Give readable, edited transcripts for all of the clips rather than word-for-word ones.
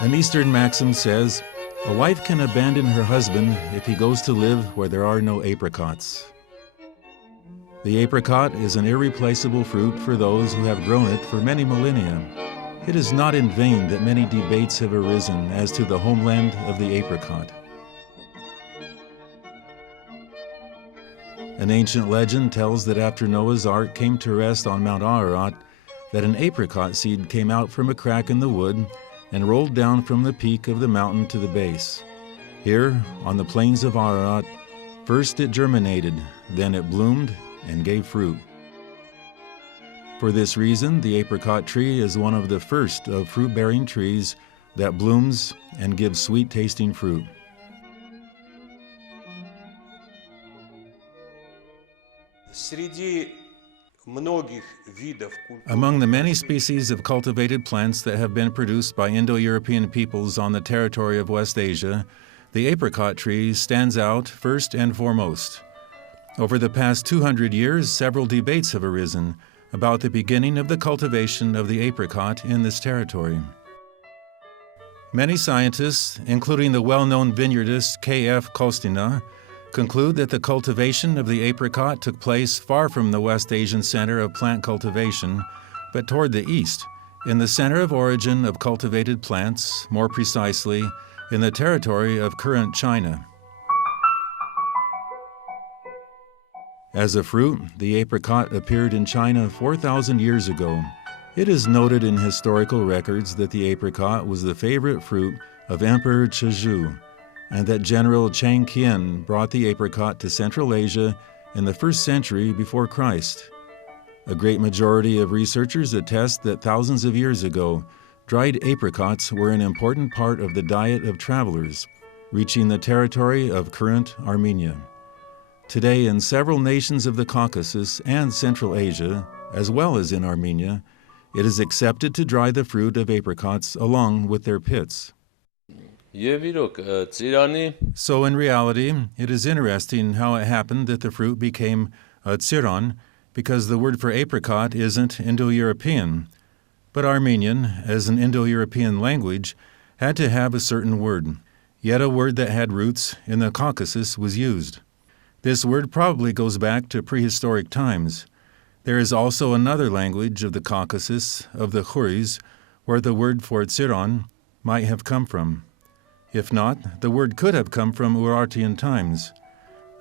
An Eastern maxim says, "A wife can abandon her husband if he goes to live where there are no apricots." The apricot is an irreplaceable fruit for those who have grown it for many millennia. It is not in vain that many debates have arisen as to the homeland of the apricot. An ancient legend tells that after Noah's Ark came to rest on Mount Ararat, that an apricot seed came out from a crack in the wood and rolled down from the peak of the mountain to the base. Here, on the plains of Ararat, first it germinated, then it bloomed and gave fruit. For this reason, the apricot tree is one of the first of fruit-bearing trees that blooms and gives sweet-tasting fruit. Among the many species of cultivated plants that have been produced by Indo-European peoples on the territory of West Asia, the apricot tree stands out first and foremost. Over the past 200 years, several debates have arisen about the beginning of the cultivation of the apricot in this territory. Many scientists, including the well-known vineyardist K.F. Kostina, conclude that the cultivation of the apricot took place far from the West Asian center of plant cultivation, but toward the east, in the center of origin of cultivated plants, more precisely, in the territory of current China. As a fruit, the apricot appeared in China 4,000 years ago. It is noted in historical records that the apricot was the favorite fruit of Emperor Chezhou, and that General Chang Qian brought the apricot to Central Asia in the 1st century before Christ. A great majority of researchers attest that thousands of years ago, dried apricots were an important part of the diet of travelers, reaching the territory of current Armenia. Today, in several nations of the Caucasus and Central Asia, as well as in Armenia, it is accepted to dry the fruit of apricots along with their pits. So in reality, it is interesting how it happened that the fruit became ԾԻΡԱΝ, because the word for apricot isn't Indo-European, but Armenian, as an Indo-European language, had to have a certain word, yet a word that had roots in the Caucasus was used. This word probably goes back to prehistoric times. There is also another language of the Caucasus, of the Khuris, where the word for ЦИРАН might have come from. If not, the word could have come from Urartian times.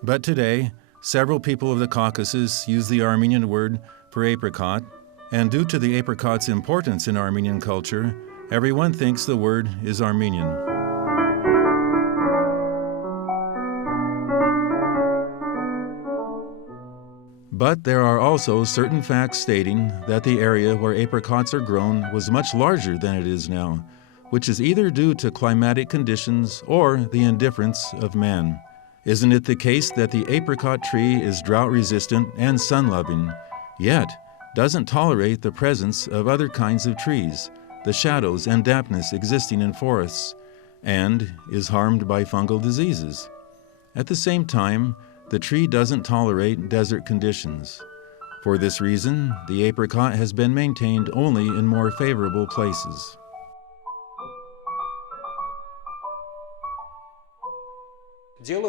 But today, several people of the Caucasus use the Armenian word for apricot, and due to the apricot's importance in Armenian culture, everyone thinks the word is Armenian. But there are also certain facts stating that the area where apricots are grown was much larger than it is now, which is either due to climatic conditions or the indifference of man. Isn't it the case that the apricot tree is drought-resistant and sun-loving, yet doesn't tolerate the presence of other kinds of trees, the shadows and dampness existing in forests, and is harmed by fungal diseases? At the same time, the tree doesn't tolerate desert conditions. For this reason, the apricot has been maintained only in more favorable places. The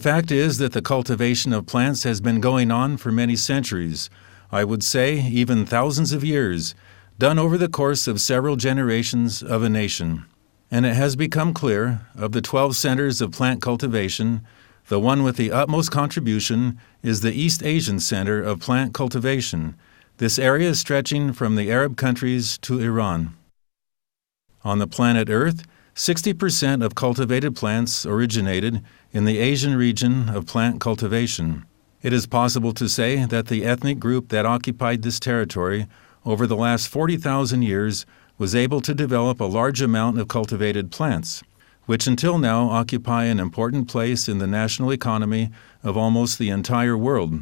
fact is that the cultivation of plants has been going on for many centuries, I would say even thousands of years, done over the course of several generations of a nation. And it has become clear, of the 12 centers of plant cultivation, the one with the utmost contribution is the East Asian Center of Plant Cultivation, this area stretching from the Arab countries to Iran. On the planet Earth, 60% of cultivated plants originated in the Asian region of plant cultivation. It is possible to say that the ethnic group that occupied this territory over the last 40,000 years, was able to develop a large amount of cultivated plants, which until now occupy an important place in the national economy of almost the entire world.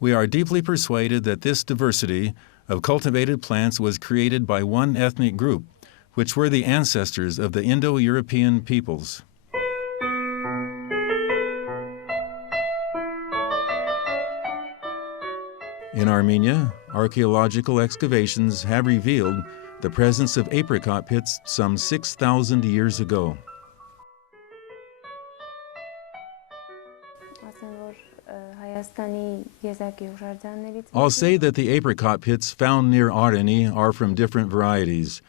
We are deeply persuaded that this diversity of cultivated plants was created by one ethnic group, which were the ancestors of the Indo-European peoples. In Armenia, archaeological excavations have revealed the presence of apricot pits some 6,000 years ago. I'll say that the apricot pits found near Areni are from different varieties,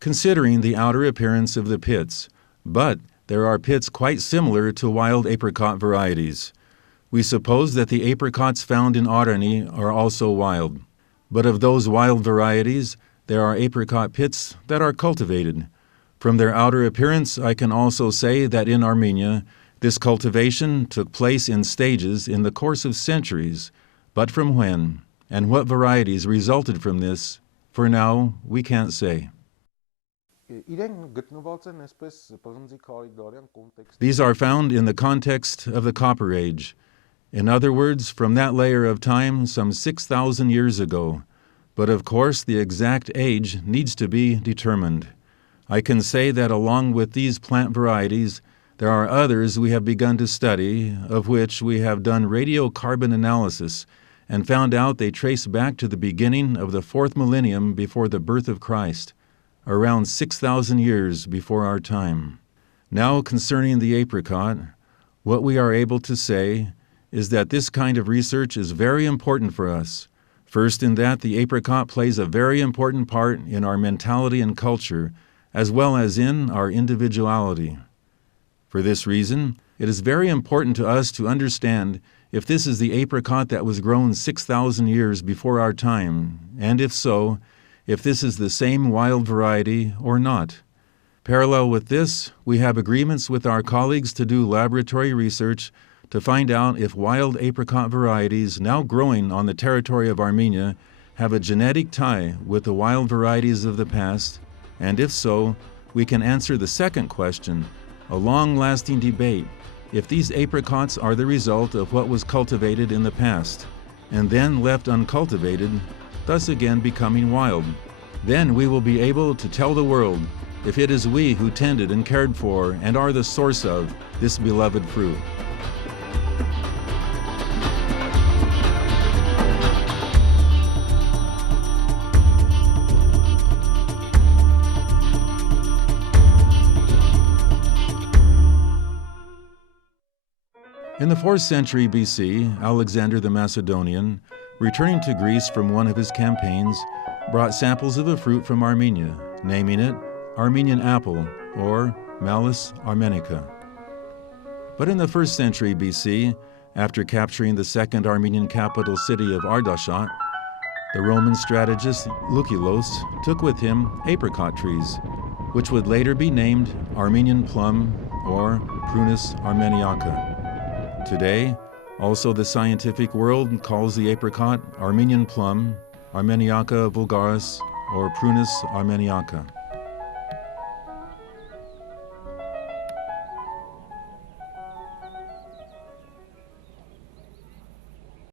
considering the outer appearance of the pits, but there are pits quite similar to wild apricot varieties. We suppose that the apricots found in Areni are also wild, but of those wild varieties, there are apricot pits that are cultivated. From their outer appearance, I can also say that in Armenia, this cultivation took place in stages in the course of centuries, but from when and what varieties resulted from this, for now, we can't say. These are found in the context of the Copper Age. In other words, from that layer of time some 6,000 years ago. But of course, the exact age needs to be determined. I can say that along with these plant varieties, there are others we have begun to study, of which we have done radiocarbon analysis and found out they trace back to the beginning of the 4th millennium before the birth of Christ, around 6,000 years before our time. Now, concerning the apricot, what we are able to say is that this kind of research is very important for us. First, in that the apricot plays a very important part in our mentality and culture, as well as in our individuality. For this reason, it is very important to us to understand if this is the apricot that was grown 6,000 years before our time, and if so, if this is the same wild variety or not. Parallel with this, we have agreements with our colleagues to do laboratory research to find out if wild apricot varieties now growing on the territory of Armenia have a genetic tie with the wild varieties of the past, and if so, we can answer the second question, a long-lasting debate, if these apricots are the result of what was cultivated in the past, and then left uncultivated, thus again becoming wild. Then we will be able to tell the world if it is we who tended and cared for and are the source of this beloved fruit. In the 4th century BC, Alexander the Macedonian, returning to Greece from one of his campaigns, brought samples of a fruit from Armenia, naming it Armenian apple, or Malus Armenica. But in the 1st century BC, after capturing the second Armenian capital city of Ardashir, the Roman strategist Lucullus took with him apricot trees, which would later be named Armenian plum or Prunus Armeniaca. Today, also the scientific world calls the apricot Armenian plum, Armeniaca vulgaris, or Prunus Armeniaca.